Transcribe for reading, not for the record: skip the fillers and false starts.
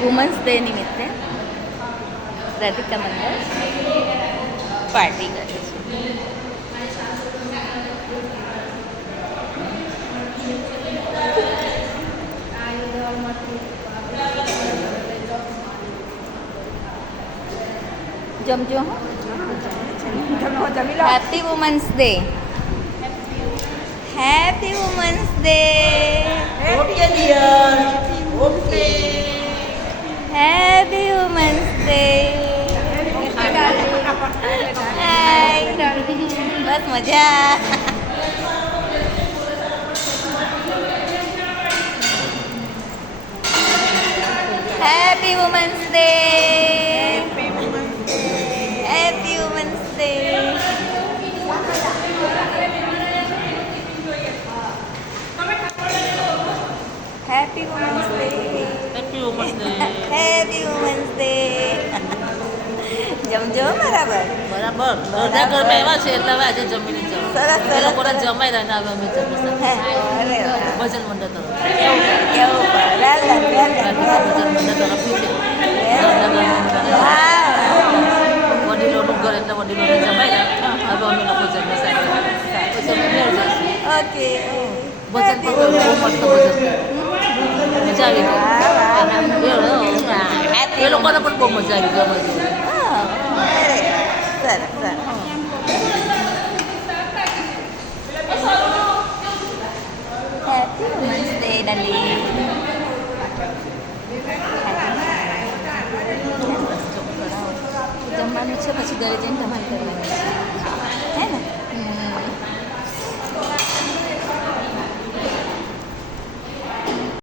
Women's day નિમિત્તે રાધિકા મંડળ party કરે છે. જમજો હો. Happy women's day. Happy women's day. Okay dear. Okay. Happy women's day. બસ મજા. Happy women's day. Happy women's day. Happy women's day. Happy women's day. Happy women's day. જમજો બરાબર. બરાબર. બધા ઘરમાં એવા છે એટલે હવે આજે જમીને જવું. સરસ એ સરસ. લોકોને જમાઈ રહ્યા ને હવે અમે જમીશું. હે, અરે વાહ. ભજન મંડળ તરફ. કેવું પણ વેલ ડન વેલ રાધિકા ભજન મંડળ તરફથી છે. ઘરના વડીલોનું ઘર એટલે વડીલોને જમાઈ રહ્યા. હવે અમે લોકો જમી સાહેબ. પછી અમે ઘેર જઈશું. ઓકે. ભજન પણ કર્યું. બહુ મસ્ત ભજન કર્યું. મજા આવી ગઈ. એ લોકોને પણ બહુ મજા આવી ગઈ. સરસ સરસ. Happy women's day darling. જમવાનું છે પછી ઘરે જઈને ધમાલ કરવાની છે.